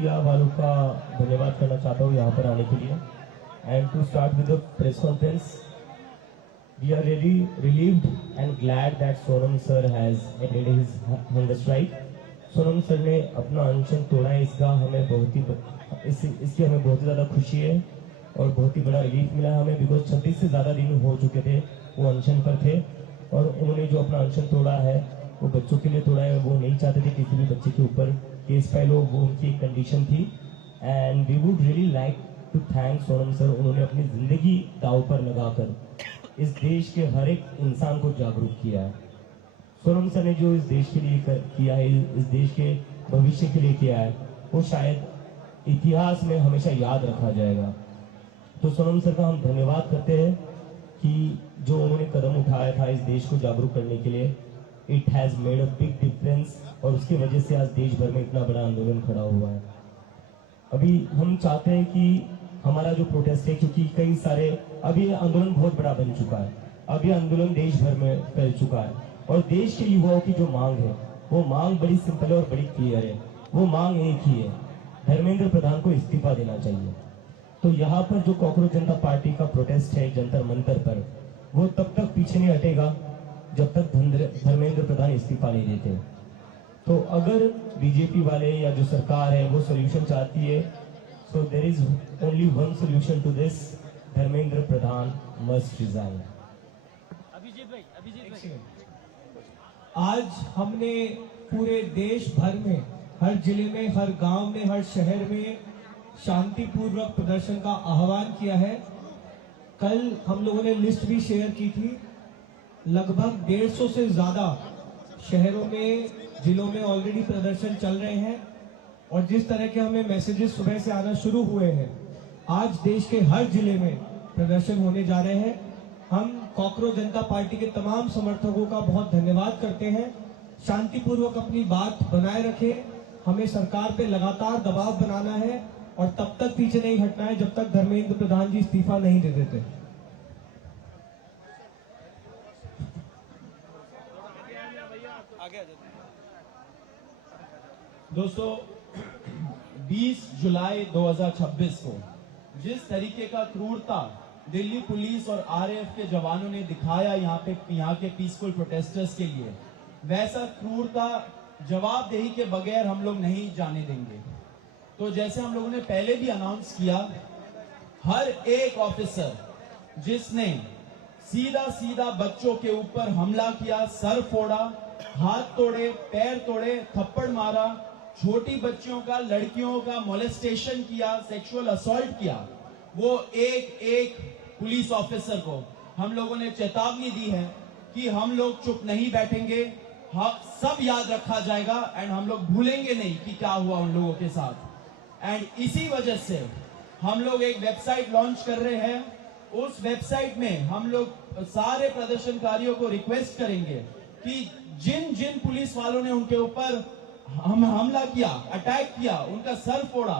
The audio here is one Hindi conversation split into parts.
मीडिया वालों का धन्यवाद करना चाहता हूँ यहाँ पर आने के लिए। And to start with the press conference, we are really relieved and glad that Sonam sir has ended his hunger strike. Sonam sir ने अपना अनशन तोड़ा है, इसका हमें इसकी हमें बहुत ही ज़्यादा खुशी है और बहुत ही बड़ा रिलीफ मिला है हमें, बिकॉज 36 से ज़्यादा दिन हो चुके थे वो अनशन पर थे और उन्होंने जो अपना अनशन तोड़ा है वो बच्चों के लिए तोड़ा है। वो नहीं चाहते थे किसी भी बच्चे के ऊपर केस फाइल हो, वो उनकी एक कंडीशन थी। And we would really like to thank Sonam sir. उन्होंने अपनी जिंदगी दांव पर लगाकर इस देश के हर एक इंसान को जागरूक किया है। सोनम सर ने जो इस देश के लिए किया है, इस देश के भविष्य के लिए किया है, वो शायद इतिहास में हमेशा याद रखा जाएगा। तो सोनम सर का हम धन्यवाद करते हैं कि जो उन्होंने कदम उठाया था इस देश को जागरूक करने के लिए, it has made a big difference और उसकी वजह से आज देश भर में इतना बड़ा आंदोलन खड़ा हुआ है। अभी हम चाहते हैं कि हमारा जो प्रोटेस्ट है, क्योंकि कई सारे अभी आंदोलन बहुत बड़ा बन चुका है, अभी आंदोलन देश भर में फैल चुका है और देश के युवाओं की जो मांग है वो मांग बड़ी सिंपल है और बड़ी क्लियर है। वो मांग एक ही है, धर्मेंद्र प्रधान को इस्तीफा देना चाहिए। तो यहाँ पर जो कॉकरोच जनता पार्टी का प्रोटेस्ट है जंतर मंतर पर, वो तब तक पीछे नहीं हटेगा जब तक धर्मेंद्र प्रधान इस्तीफा नहीं देते। तो अगर बीजेपी वाले या जो सरकार है वो सोल्यूशन चाहती है, so there is only one solution to this, Dharmendra Pradhan must resign. Abhijit भाई आज हमने पूरे देश भर में, हर जिले में, हर गांव में, हर शहर में शांतिपूर्वक प्रदर्शन का आह्वान किया है। कल हम लोगों ने लिस्ट भी शेयर की थी। लगभग 150 से ज्यादा शहरों में, जिलों में ऑलरेडी प्रदर्शन चल रहे हैं और जिस तरह के हमें मैसेजेस सुबह से आना शुरू हुए हैं, आज देश के हर जिले में प्रदर्शन होने जा रहे हैं। हम कॉकरोच जनता पार्टी के तमाम समर्थकों का बहुत धन्यवाद करते हैं। शांतिपूर्वक अपनी बात बनाए रखें। हमें सरकार पे लगातार दबाव बनाना है और तब तक पीछे नहीं हटना है जब तक धर्मेंद्र प्रधान जी इस्तीफा नहीं दे देते। दोस्तों, 20 जुलाई 2026 को जिस तरीके का क्रूरता दिल्ली पुलिस और आरएएफ के जवानों ने दिखाया यहाँ के पीसफुल प्रोटेस्टर्स के लिए, वैसा क्रूरता जवाबदेही के बगैर हम लोग नहीं जाने देंगे। तो जैसे हम लोगों ने पहले भी अनाउंस किया, हर एक ऑफिसर जिसने सीधा बच्चों के ऊपर हमला किया, सर फोड़ा, हाथ तोड़े, पैर तोड़े, थप्पड़ मारा, छोटी बच्चियों का, लड़कियों का मोलेस्टेशन किया, सेक्सुअल असॉल्ट किया, वो एक पुलिस ऑफिसर को हम लोगों ने चेतावनी दी है कि हम लोग चुप नहीं बैठेंगे, सब याद रखा जाएगा एंड हम लोग भूलेंगे नहीं कि क्या हुआ उन लोगों के साथ। एंड इसी वजह से हम लोग एक वेबसाइट लॉन्च कर रहे हैं। उस वेबसाइट में हम लोग सारे प्रदर्शनकारियों को रिक्वेस्ट करेंगे कि जिन जिन पुलिस वालों ने उनके ऊपर हमला किया, अटैक किया, उनका सर फोड़ा,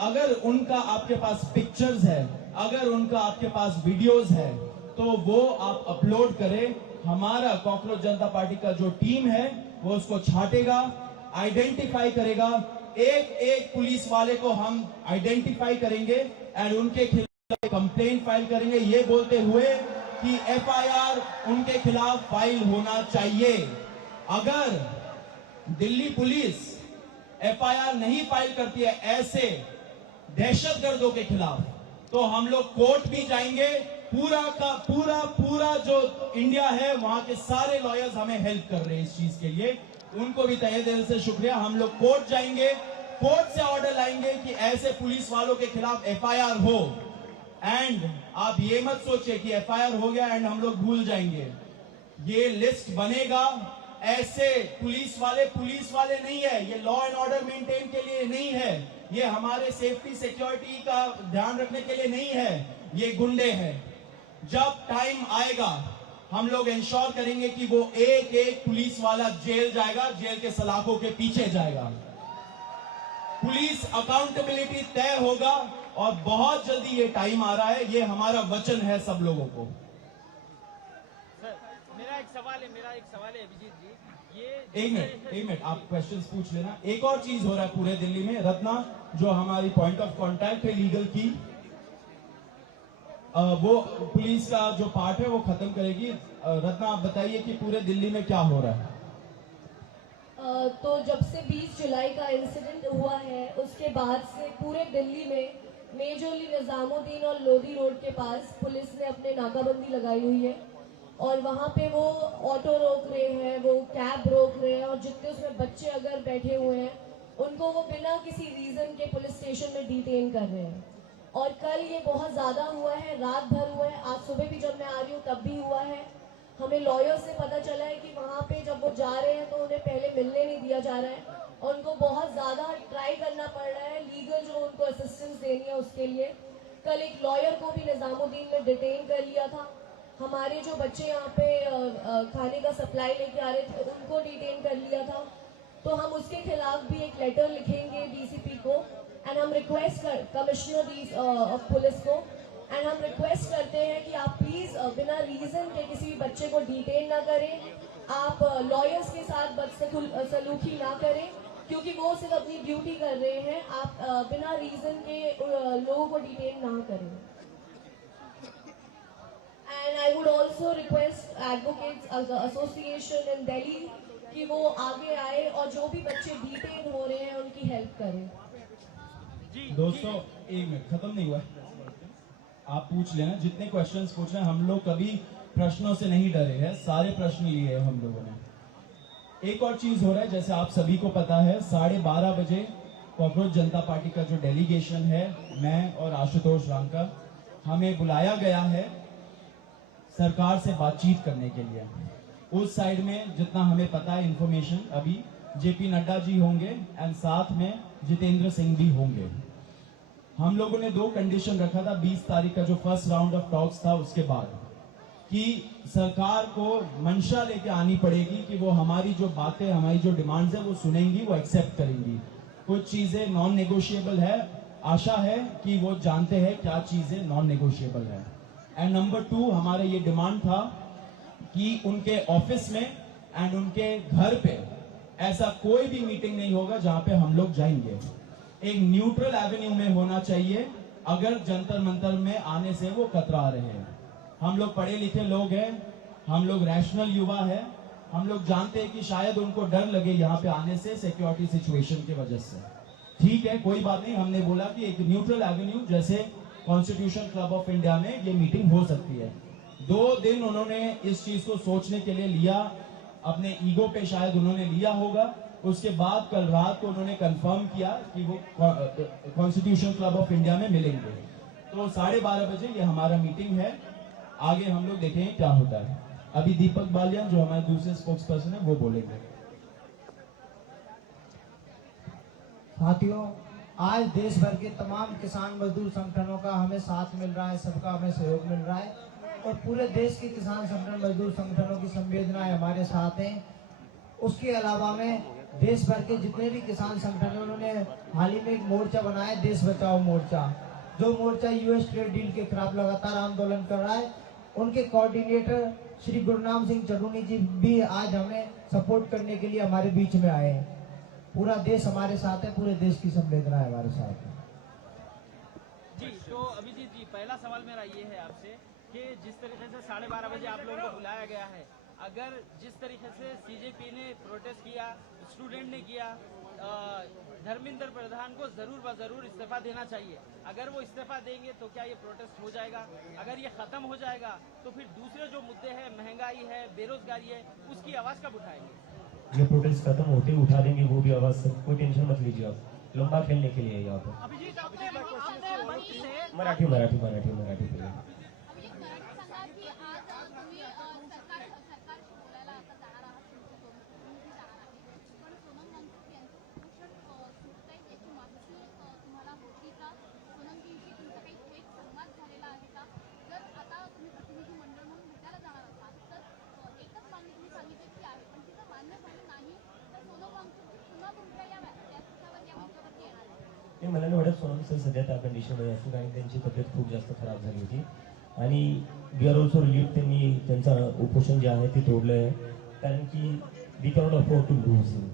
अगर उनका आपके पास पिक्चर्स है, अगर उनका आपके पास वीडियोस है, तो वो आप अपलोड करें। हमारा कॉकरोच जनता पार्टी का जो टीम है वो उसको छाटेगा, आइडेंटिफाई करेगा। एक पुलिस वाले को हम आइडेंटिफाई करेंगे एंड उनके खिलाफ कंप्लेंट फाइल करेंगे, ये बोलते हुए कि एफआईआर उनके खिलाफ फाइल होना चाहिए। अगर दिल्ली पुलिस एफआईआर नहीं फाइल करती है ऐसे दहशतगर्दों के खिलाफ, तो हम लोग कोर्ट भी जाएंगे। पूरा का पूरा जो इंडिया है, वहां के सारे लॉयर्स हमें हेल्प कर रहे हैं इस चीज के लिए, उनको भी तहे दिल से शुक्रिया। हम लोग कोर्ट जाएंगे, कोर्ट से ऑर्डर लाएंगे कि ऐसे पुलिस वालों के खिलाफ एफआईआर हो। एंड आप ये मत सोचिए कि एफआईआर हो गया एंड हम लोग भूल जाएंगे। ये लिस्ट बनेगा। ऐसे पुलिस वाले नहीं है, ये लॉ एंड ऑर्डर मेंटेन के लिए नहीं है, ये हमारे सेफ्टी सिक्योरिटी का ध्यान रखने के लिए नहीं है, ये गुंडे हैं। जब टाइम आएगा हम लोग इंश्योर करेंगे कि वो एक पुलिस वाला जेल जाएगा, जेल के सलाखों के पीछे जाएगा। पुलिस अकाउंटेबिलिटी तय होगा और बहुत जल्दी ये टाइम आ रहा है, ये हमारा वचन है सब लोगों को। सर, मेरा एक सवाल है अभिजीत जी। ये एक मिनट आप क्वेश्चंस पूछ लेना। एक और चीज हो रहा है पूरे दिल्ली में, रत्ना जो हमारी पॉइंट ऑफ कांटेक्ट है लीगल की, वो पुलिस का जो पार्ट है वो खत्म करेगी। रत्ना आप बताइए कि पूरे दिल्ली में क्या हो रहा है। तो जब से 20 जुलाई का इंसिडेंट हुआ है उसके बाद से पूरे दिल्ली में मेजरली निजामुद्दीन और लोधी रोड के पास पुलिस ने अपने नाकाबंदी लगाई हुई है और वहाँ पे वो ऑटो रोक रहे हैं, वो कैब रोक रहे हैं और जितने उसमें बच्चे अगर बैठे हुए हैं उनको वो बिना किसी रीजन के पुलिस स्टेशन में डिटेन कर रहे हैं। और कल ये बहुत ज़्यादा हुआ है, रात भर हुआ है, आज सुबह भी जब मैं आ रही हूँ तब भी हुआ है। हमें लॉयर से पता चला है कि वहाँ पे जब वो जा रहे हैं तो उन्हें पहले मिलने नहीं दिया जा रहा है और उनको बहुत ज़्यादा ट्राई करना पड़ रहा है लीगल जो उनको असिस्टेंस देनी है उसके लिए। कल एक लॉयर को भी निजामुद्दीन में डिटेन कर लिया था। हमारे जो बच्चे यहाँ पे खाने का सप्लाई लेके आ रहे थे उनको डिटेन कर लिया था। तो हम उसके खिलाफ भी एक लेटर लिखेंगे डीसीपी को एंड हम रिक्वेस्ट कर कमिश्नर ऑफ पुलिस को एंड हम रिक्वेस्ट करते हैं कि आप प्लीज बिना रीजन के किसी भी बच्चे को डिटेन ना करें, आप लॉयर्स के साथ बदसलूकी ना करें क्योंकि वो सिर्फ अपनी ड्यूटी कर रहे हैं। आप बिना रीजन के लोगों को डिटेन ना करें। And I would also request advocates association in Delhi कि वो आगे आए और जो भी बच्चे डिटेन हो रहे हैं उनकी हेल्प करें। दोस्तों एक मिनट, खत्म नहीं हुआ, आप पूछ लेना जितने क्वेश्चंस पूछ रहे हैं। हम लोग कभी प्रश्नों से नहीं डरे हैं, सारे प्रश्न लिए हैं हम लोगों ने। एक और चीज हो रहा है, जैसे आप सभी को पता है 12:30 बजे कॉकरोच जनता पार्टी का जो डेलीगेशन है, मैं और आशुतोष रांका, हमें बुलाया गया है सरकार से बातचीत करने के लिए। उस साइड में जितना हमें पता है इंफॉर्मेशन, अभी जेपी नड्डा जी होंगे एंड साथ में जितेंद्र सिंह भी होंगे। हम लोगों ने 2 कंडीशन रखा था 20 तारीख का जो फर्स्ट राउंड ऑफ टॉक्स था उसके बाद, कि सरकार को मंशा लेके आनी पड़ेगी कि वो हमारी जो बातें, हमारी जो डिमांड्स है वो सुनेंगी, वो एक्सेप्ट करेंगी। कुछ चीजें नॉन नेगोशिएबल है, आशा है कि वो जानते हैं क्या चीजें नॉन नेगोशिएबल है। एंड नंबर 2 हमारा ये डिमांड था कि उनके ऑफिस में एंड उनके घर पे ऐसा कोई भी मीटिंग नहीं होगा जहां पे हम लोग जाएंगे। एक न्यूट्रल एवेन्यू में होना चाहिए। अगर जंतर मंतर में आने से वो कतरा रहे हैं, हम लोग पढ़े लिखे लोग हैं, हम लोग रैशनल युवा है, हम लोग जानते हैं कि शायद उनको डर लगे यहाँ पे आने से सिक्योरिटी सिचुएशन की वजह से। ठीक है, कोई बात नहीं, हमने बोला कि एक न्यूट्रल एवेन्यू जैसे कॉन्स्टिट्यूशन क्लब ऑफ इंडिया में ये मीटिंग हो सकती है। 2 दिन उन्होंने इस चीज को सोचने के लिए लिया, अपने ईगो पे शायद उन्होंने लिया होगा। उसके बाद कल रात को उन्होंने कंफर्म किया कि वो कॉन्स्टिट्यूशन क्लब ऑफ इंडिया में मिलेंगे। तो 12:30 बजे ये हमारा मीटिंग है, आगे हम लोग देखेंगे क्या होता है। अभी दीपक बालियान जो हमारे दूसरे स्पोक्स पर्सन है वो बोलेंगे। साथियों, आज देश भर के तमाम किसान मजदूर संगठनों का हमें साथ मिल रहा है, सबका हमें सहयोग मिल रहा है और पूरे देश के किसान संगठन, मजदूर संगठनों की संवेदनाएं हमारे साथ हैं। उसके अलावा में देश भर के जितने भी किसान संगठनों ने हाल ही में एक मोर्चा बनाया, देश बचाओ मोर्चा, जो मोर्चा यूएस ट्रेड डील के खिलाफ लगातार आंदोलन कर रहा है। उनके कोऑर्डिनेटर श्री गुरनाम सिंह चडूनी जी भी आज हमें सपोर्ट करने के लिए हमारे बीच में आए हैं। पूरा देश हमारे साथ है, पूरे देश की संवेदना हमारे साथ है। जी, तो अभिजीत जी, पहला सवाल मेरा ये है आपसे कि जिस तरीके से 12:30 बजे आप लोगों को बुलाया गया है, अगर जिस तरीके से सीजेपी ने प्रोटेस्ट किया, स्टूडेंट ने किया, धर्मेंद्र प्रधान को जरूर व जरूर इस्तीफा देना चाहिए। अगर वो इस्तीफा देंगे तो क्या ये प्रोटेस्ट हो जाएगा? अगर ये खत्म हो जाएगा तो फिर दूसरे जो मुद्दे हैं, महंगाई है, बेरोजगारी है, उसकी आवाज कब उठाएंगे? ये प्रोटेस्ट खत्म होते ही उठा देंगे वो भी आवाज, सब कोई टेंशन मत लीजिए आप, लंबा खेलने के लिए यहाँ पर। अभिजीत, आपने मंच से मराठी मराठी मराठी मराठी पे अभिजित, मराठी सांगा की आज तुम्ही सरकारशी बोलायला आता जाणार आहात, तुमची जाणार आहे, पण सोनम वांगचुक यांचं उपोषण सुटतंय याची माहिती तुम्हाला होती का? सोनमजींशी तुमचा काही थेट संवाद झालेला आहे का? जर आता तुम्ही प्रतिनिधी मंडळ म्हणून भेटायला जाणार असाल तर एकच मागणी तुम्ही सांगितली की आहे, पण तिथं मान्य झालं नाही तर सोनम वांगचुक पुन्हा तुमच्या या मुद्द्यावरती येणार आहे? नाही, मला नाही वाटत सोनम सर सध्या त्या कंडिशनमध्ये असतील, कारण त्यांची तब्येत खूप जास्त खराब झाली होती आणि वी आर ऑल्सो रिलीव्ह त्यांनी त्यांचं उपोषण जे आहे ते तोडलं आहे, कारण की we cannot afford to lose him.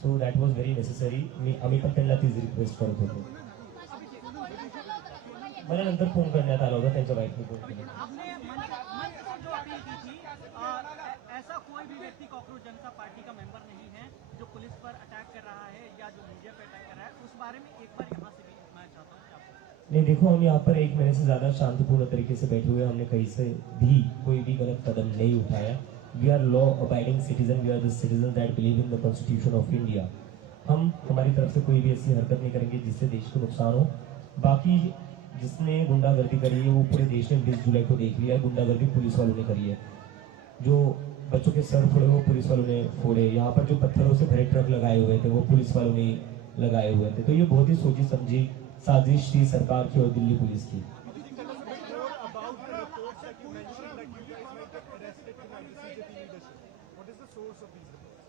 So that was very necessary. मी आम्ही पण त्यांना तीच रिक्वेस्ट करत होतो. तुमचं बोलणं झालं होतं का तुम्हाला याची मला नंतर फोन करण्यात आला होता, त्यांच्या वाईफने फोन केला. आपने मंच से जो अपील की थी, ऐसा कोई भी व्यक्ति कॉकरोच जनता पार्टी का मेंबर नहीं है जो पुलिस पर अटैक कर रहा है या जो मीडिया पर अटैक कर रहा है, उस बारे में एक बार यहाँ से भी मैं चाहता हूँ कि आप नहीं देखो, हम यहाँ पर 1 महीने से ज़्यादा शांतिपूर्ण तरीके से बैठे हुए हैं. हमने कहीं से भी कोई भी गलत कदम नहीं उठाया. We are law abiding citizen, we are the citizen that believe in the constitution of India. हम हमारी तरफ से कोई भी ऐसी हरकत नहीं करेंगे जिससे देश को नुकसान हो. बाकी जिसने गुंडागर्दी करी है वो पूरे देश ने 20 जुलाई को देख लिया है. गुंडागर्दी पुलिस वालों ने करी है. जो बच्चों के सर फोड़े वो पुलिस वालों ने फोड़े. यहाँ पर जो पत्थरों से भरे ट्रक लगाए हुए थे वो पुलिस वालों ने लगाए हुए थे. तो ये बहुत ही सोची समझी साजिश थी सरकार की और दिल्ली पुलिस की.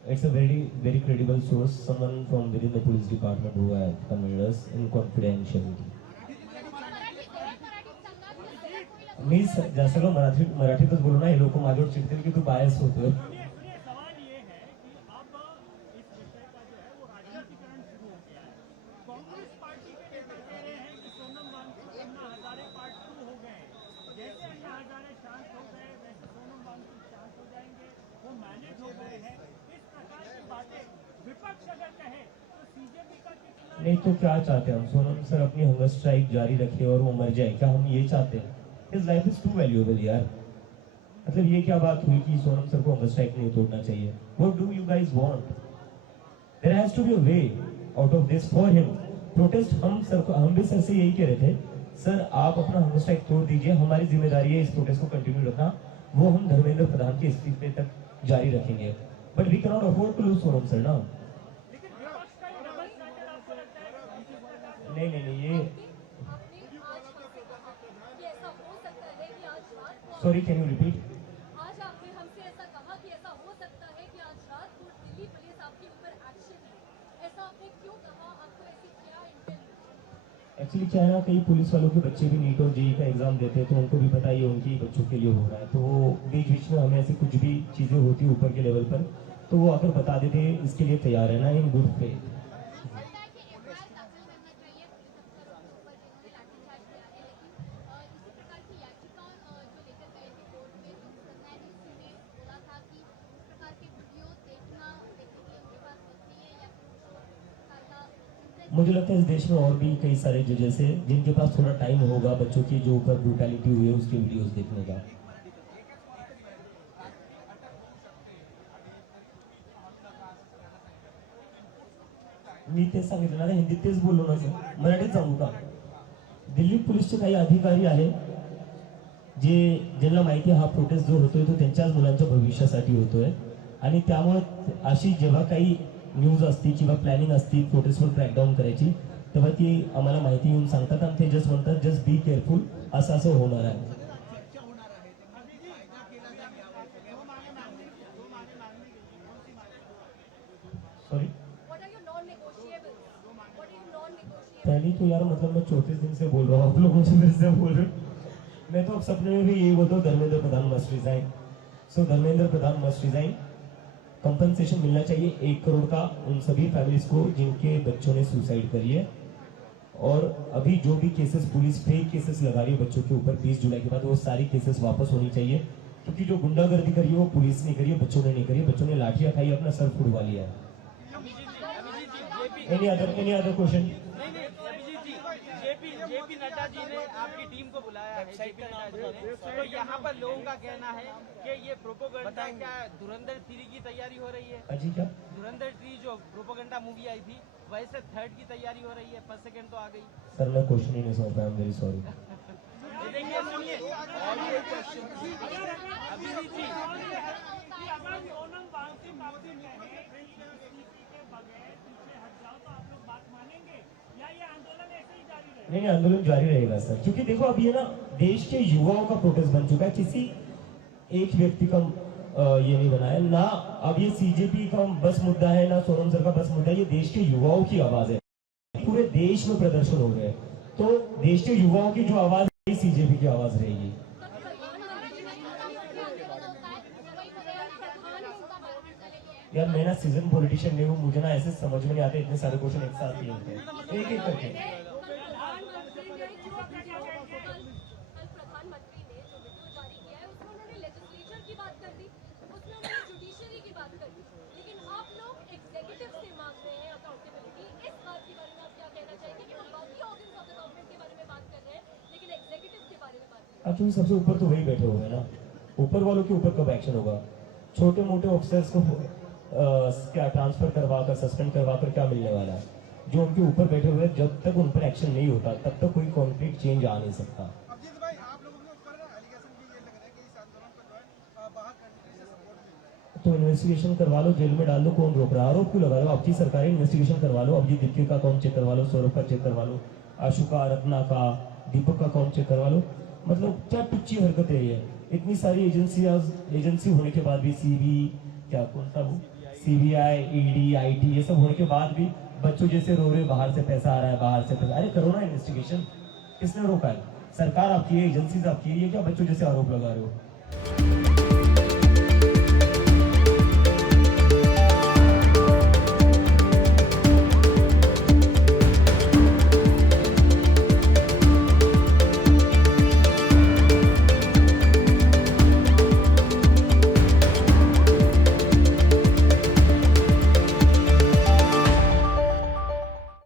It's a very credible source, someone from within the police department who had conveyed us in confidentiality. मी सगळं मराठीतच बोलू ना, हे लोक माझ्यावर चिडतील की तू बायस होतोय. सवाल ये है कि अब इस विषय का जो है वो राजनीतिकरण शुरू हो गया है. कांग्रेस पार्टी के नेता कह रहे हैं कि सोनम वांगचुक अन्ना हजारे पार्ट 2 हो गए. जैसे अन्ना हजारे शांत हो गए वैसे सोनम वांगचुक शांत हो जाएंगे, वो मैनेज हो गए हैं. इस प्रकार की बातें विपक्ष अगर कहे तो सीजेपी का कितना नहीं तो क्या चाहते हैं हम? सोनम सर अपनी हंगर स्ट्राइक जारी रखे और वो मर जाए, क्या हम ये चाहते हैं? His life is too valuable यार. मतलब ये क्या बात हुई कि सोनम सर को हंगर स्ट्राइक नहीं तोड़ना चाहिए? What do you guys want? There has to be a way out of this for him. Protest हम भी सर से यही कह रहे थे, सर आप अपना हंगर स्ट्राइक तोड़ दीजिए, हमारी जिम्मेदारी है इस प्रोटेस्ट को कंटिन्यू रखना. वो हम धर्मेंद्र प्रधान के इस्तीफे तक जारी रखेंगे. But we can not afford to lose Sonam sir ना. नहीं ये सॉरी, कैन यू रिपीट? आज आपने हमसे ऐसा कहा कि ऐसा हो सकता है कि आज रात को दिल्ली पुलिस आपके ऊपर एक्शन ले. ऐसा आपने क्यों कहा? आपको ऐसी क्या इंटेंशन? एक्चुअली क्या है ना, कई पुलिस वालों के बच्चे भी नीट और जेई का एग्जाम देते हैं, तो उनको भी पता ही उनकी बच्चों के लिए हो रहा है. तो वो बीच में हमें ऐसी कुछ भी चीज़ें होती है ऊपर के लेवल पर, तो वो आकर बता देते हैं. इसके लिए तैयार है ना, इन गुड फेथ. मुझे लगता है इस देश में और भी कई सारे जजेस हैं जिनके पास थोड़ा टाइम होगा बच्चों की जो ऊपर ब्रूटैलिटी हुई है उसके वीडियोस देखने का. मी तेच सांगितलं ना, हिंदीत तेच बोललो ना सर, मराठीत सांगू का? दिल्ली पोलीसचे काही अधिकारी आहेत जे ज्यांना माहिती हा प्रोटेस्ट जो होतोय तो त्यांच्याच मुलांच्या भविष्यासाठी होतोय. आणि त्यामुळे अशी जेव्हा काही न्यूज असती किंवा प्लॅनिंग असती प्रोटेस्टवर क्रॅकडाऊन करायची, तेव्हा ती आम्हाला माहिती येऊन सांगतात आणि ते जस्ट म्हणतात जस्ट बी केअरफुल, असं होणार आहे. सॉरी, पहली तो यार मतलब मैं 34 दिन से बोल रहा हूँ, आप लोगों से फिर से बोल रहे हूँ. मैं तो अब सपने में भी यही बोलता हूँ, धर्मेंद्र प्रधान मस्ट रिजाइन. सो Dharmendra Pradhan must resign. Compensation मिलना चाहिए 1 करोड़ का उन सभी फैमिलीज को जिनके बच्चों ने सुसाइड करी है. और अभी जो भी केसेस पुलिस फेक केसेस लगा रही है बच्चों के ऊपर 20 जुलाई के बाद, वो सारी केसेस वापस होनी चाहिए. क्योंकि जो गुंडागर्दी करी है वो पुलिस ने करी है, बच्चों ने नहीं करी है. बच्चों ने लाठियां खाई, अपना सर फुड़वा लिया है. Any other question? JP Nadda ji ने आपकी टीम को बुलाया है, जेपी नड्डा जी ने, तो यहाँ पर लोगों का कहना है कि ये प्रोपोगंडा क्या धुरंधर 3 की तैयारी हो रही है. अजी क्या? धुरंधर 3 जो प्रोपोगंडा मूवी आई थी वैसे 3rd की तैयारी हो रही है. 1st 2nd तो आ गई. सर मैं क्वेश्चन ही नहीं समझ पाया, वेरी सॉरी. देखिए सुनिए अभिजीत जी, अगर सोनम वांगचुक आपसे कहे के बगैर पीछे हट जाओ तो आप लोग बात मानेंगे या ये आंदोलन ऐसे ही जारी रहेगा? नहीं आंदोलन जारी रहेगा सर, क्योंकि देखो अब ये ना देश के युवाओं का प्रोटेस्ट बन चुका है. किसी एक व्यक्ति का ये नहीं बनाया ना. अब ये सीजेपी का बस मुद्दा है ना सोनम सर का बस मुद्दा है, ये देश के युवाओं की आवाज है. पूरे देश में प्रदर्शन हो रहे हैं, तो देश के युवाओं की जो आवाज है सीजेपी की आवाज रहेगी. यार मैं ना सीजन पॉलिटिशियन नहीं हूँ, मुझे ना ऐसे समझ में नहीं आते इतने सारे क्वेश्चन एक साथ किए होते हैं एक एक करके। प्रधानमंत्री ने जो वीडियो जारी किया है उसमें उन्होंने लेजिस्लेचर की बात कर दी, उसमें उन्होंने जुडिशरी की बात कर दी, लेकिन आप लोग एग्जीक्यूटिव से मांग रहे हैं अकाउंटेबिलिटी। इस बात के बारे में आप क्या कहना चाहेंगे कि वो बाकी ऑर्गन्स ऑफ द गवर्नमेंट के बारे में बात कर रहे हैं लेकिन एग्जीक्यूटिव के बारे में बात नहीं? अब क्योंकि सबसे ऊपर तो वही बैठे हुए हैं ना, ऊपर वालों के ऊपर कब एक्शन होगा? छोटे मोटे ऑफिसर्स को क्या ट्रांसफर करवा कर सस्पेंड करवा कर क्या मिलने वाला है? जो उनके ऊपर बैठे हुए हैं, जब तक उन पर एक्शन नहीं होता तब तक कोई कॉन्क्रीट चेंज आ नहीं सकता। अभिजीत भाई, आप लोगों के ऊपर एलिगेशन भी ये लग रहा है कि इस आंदोलन को जो है बाहर कंट्री से सपोर्ट मिल रहा है। तो इन्वेस्टिगेशन करवा लो, जेल में डाल लो, कौन रोक रहा है? आरोप क्यों लगा लो? आपकी सरकारी इन्वेस्टिगेशन करवा लो, अभिजीत दिक्की का अकाउंट चेक करवा लो, सौरभ का चेक करवा लो, आशु का, रत्ना का, दीपक का अकाउंट चेक करवा लो। मतलब क्या टुच्ची हरकत है ये? इतनी सारी एजेंसी होने के बाद भी CBI, ED, IT ये सब होने के बाद भी बच्चों जैसे रो रहे बाहर से पैसा आ रहा है, बाहर से पैसा। अरे करो ना इन्वेस्टिगेशन, किसने रोका है? सरकार आपकी है, एजेंसीज आपकी है, ये क्या बच्चों जैसे आरोप लगा रहे हो?